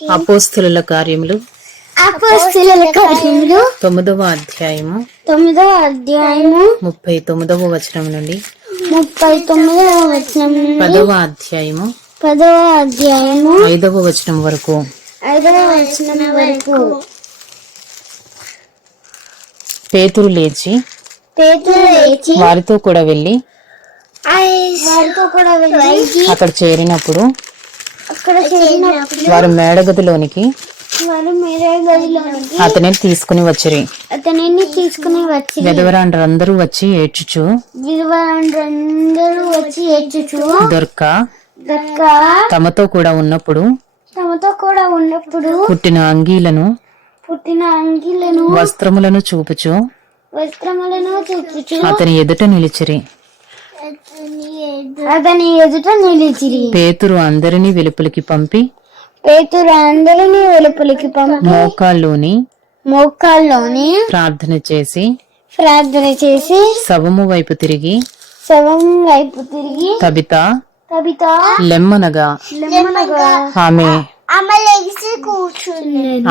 అపోస్తలుల కార్యములు 9వ అధ్యాయము 39వ వచనం నుండి 10వ అధ్యాయము 5వ వచనం వరకు. పేతురు లేచి వారితో కూడా వెళ్ళి అక్కడ చేరినప్పుడు వారు మేడగదిలోనికి అతనిని తీసుకుని వచ్చిరి. విధవరాండ్రందరూ వచ్చి ఏడ్చుచు దొర్క తమతో కూడా ఉన్నప్పుడు పుట్టిన అంగీలను వస్త్రములను చూపుచు అతని ఎదుట నిలిచిరి. పేతురు అందరినీ వెలుపలికి పంపి మోకాల్లోని ప్రార్థన చేసి శవము వైపు తిరిగి తబితా లెమ్మనగా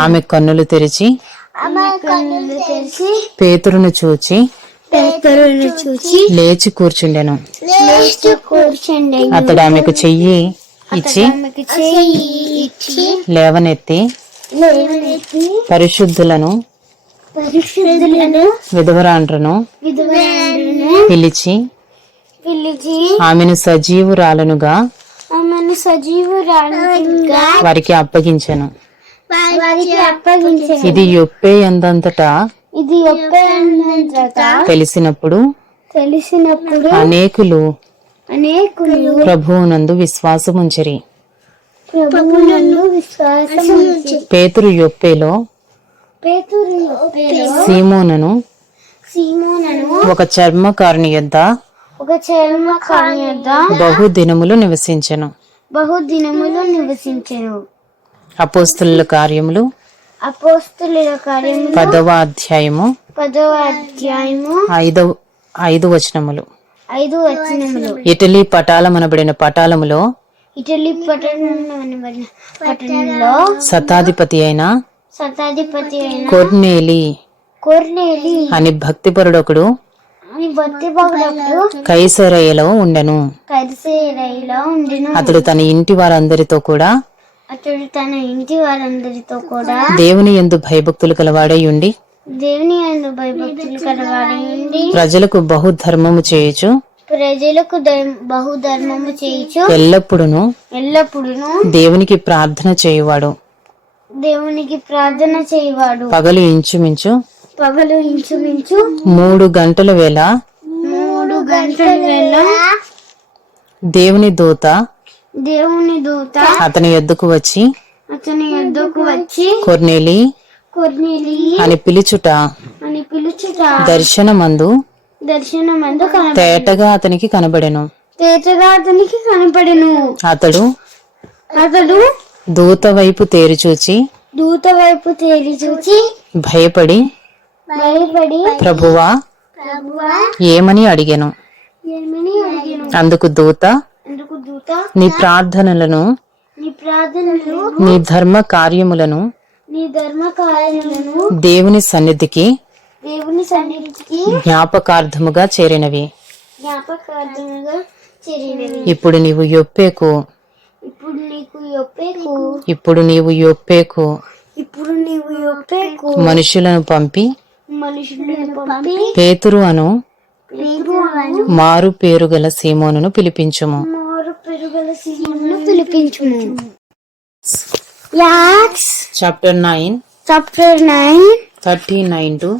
ఆమె కన్నులు తెరిచి పేతురును చూచి లేచి కూర్చుండెను. అతడు ఆమెకు చెయ్యి ఇచ్చి లేవనెత్తి పరిశుద్ధులను విధవరాండ్రను పిలిచి ఆమెను సజీవురాలనుగా వారికి అప్పగించెను. ఇది యొప్పే యందంతటా తెలిసినప్పుడు అనేకులు ప్రభువునందు విశ్వాసముంచిరి. పేతురు యొప్పేలో సీమోనను ఒక చర్మకారుని యొద్ద బహుదినములు నివసించెను. అపోస్తలుల కార్యములు 10వ అధ్యాయము 5 వచనములు. ఇటలీ పటాలమనబడిన పటాలములో శతాధిపతి అయిన కొర్నేలి అని భక్తిపరుడొకడు కైసరయలో ఉండెను. అతడు తన ఇంటి వారందరితో కూడా దేవుని యందు భయభక్తులు కలవాడై ఉండి ప్రజలకు బహుధర్మము చేయుచు ఎల్లప్పుడును దేవునికి ప్రార్థన చేయువాడు. పగలు ఇంచుమించు 3 గంటల వేళ దేవుని దూత అతని యొద్దకు వచ్చి కొర్నేలి అని పిలుచుట దర్శనమందు తేటగా అతనికి కనబడెను. అతడు దూత వైపు తేరి చూచి భయపడి ప్రభువా ఏమని అడిగెను. అందుకు దూత నీ ప్రార్థనలను నీ ధర్మ కార్యములను దేవుని సన్నిధికి జ్ఞాపకార్థముగా చేరినవి. ఇప్పుడు నీవు యొప్పేకు మనుషులను పంపి పేతురు అను మారు పేరు గల సీమోనును పిలిపించుము. Chapter 9 39 to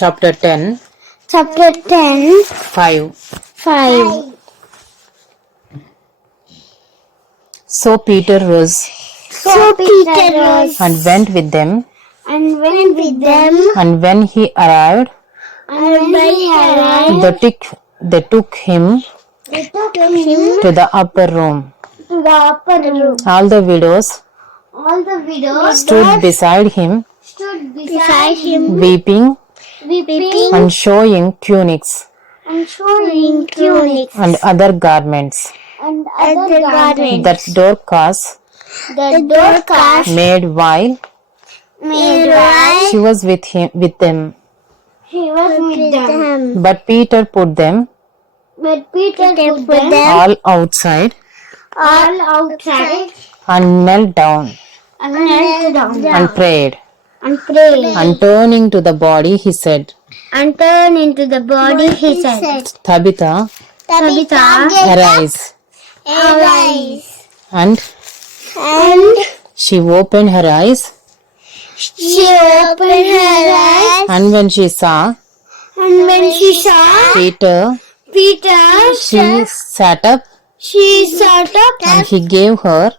Chapter 10 5. So Peter rose and went with them, and when he arrived, they took him to the upper room. All the widows stood beside him, weeping and showing tunics and other garments. and other garments that Dorcas that Dorcas made while she was with them. She was with them. But Peter put them But Peter put them all outside all outside and knelt down and knelt down and prayed. and prayed. And turning to the body, he said, And turn into the body, he said, Tabitha, Tabitha, arise. arise. And And she opened her eyes, she opened her eyes, and when she saw and when she saw Peter, Peter, she sat up, she sat up and he gave her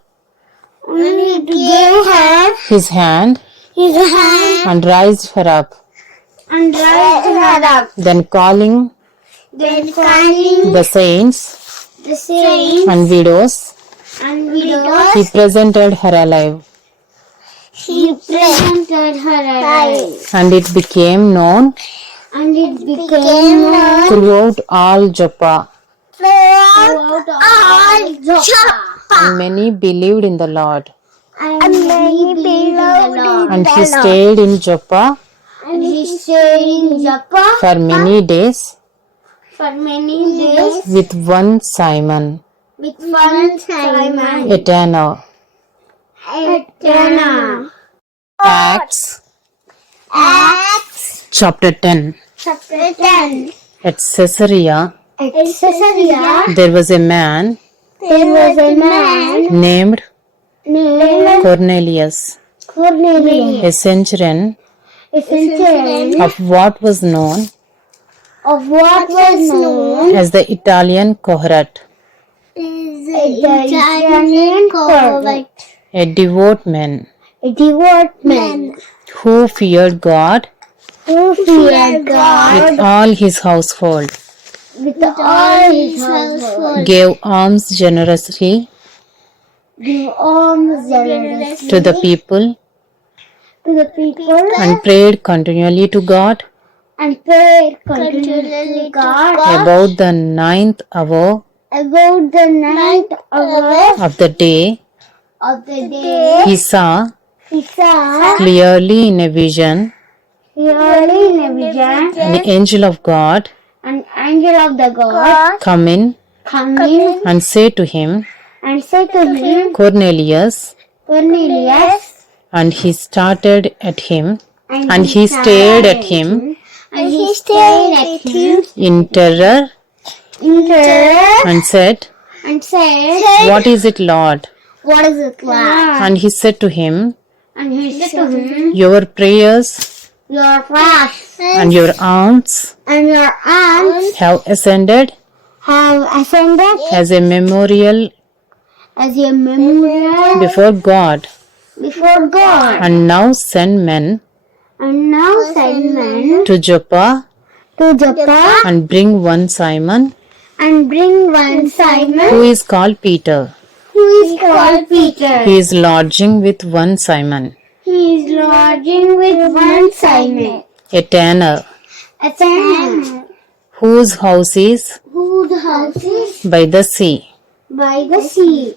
and gave her his hand his hand and raised her up. and raised her up. Then calling Then calling the saints the saints and widows, and widows, he presented her alive. he presented her alive. And it became known And it became known throughout all Joppa, throughout all Joppa. and many believed in the Lord. And many believed in the Lord. And he stayed in Joppa And he stayed in Joppa for many days for many days with one Simon, with one Simon. a tanner. Eternal. Acts Acts chapter 10. chapter 10. At Caesarea, At Caesarea, there was a man there was a man named named Cornelius, Cornelius, a centurion a centurion of what was known of what was known as the Italian cohort, as the Italian cohort, a devout man a devout man who feared God who feared God with all his household, with all his household, gave alms generously gave alms generously to the people, to the people, and prayed continually to God and prayed continually to God about the 9th hour about the ninth hour of the day. of the day. He saw He saw clearly in a vision clearly in a vision an angel of God an angel of the God come in coming and say to him, and said to him, Cornelius. Cornelius, And he started at him, and and he stared at him and he stared at him in terror in terror and said, and said, What is it, Lord? What is it, Lord? And he said to him, And he said to him, Your prayers Your fasts and your alms and your arms have ascended have ascended as a memorial as a memorial before God. before God. And now send men And now send men to Joppa to Joppa and bring one Simon, and bring one Simon who is called Peter. who is called Peter. He is lodging with one Simon, He is lodging with one Simon, a tanner, a tanner, whose house is whose house is by the sea. by the sea.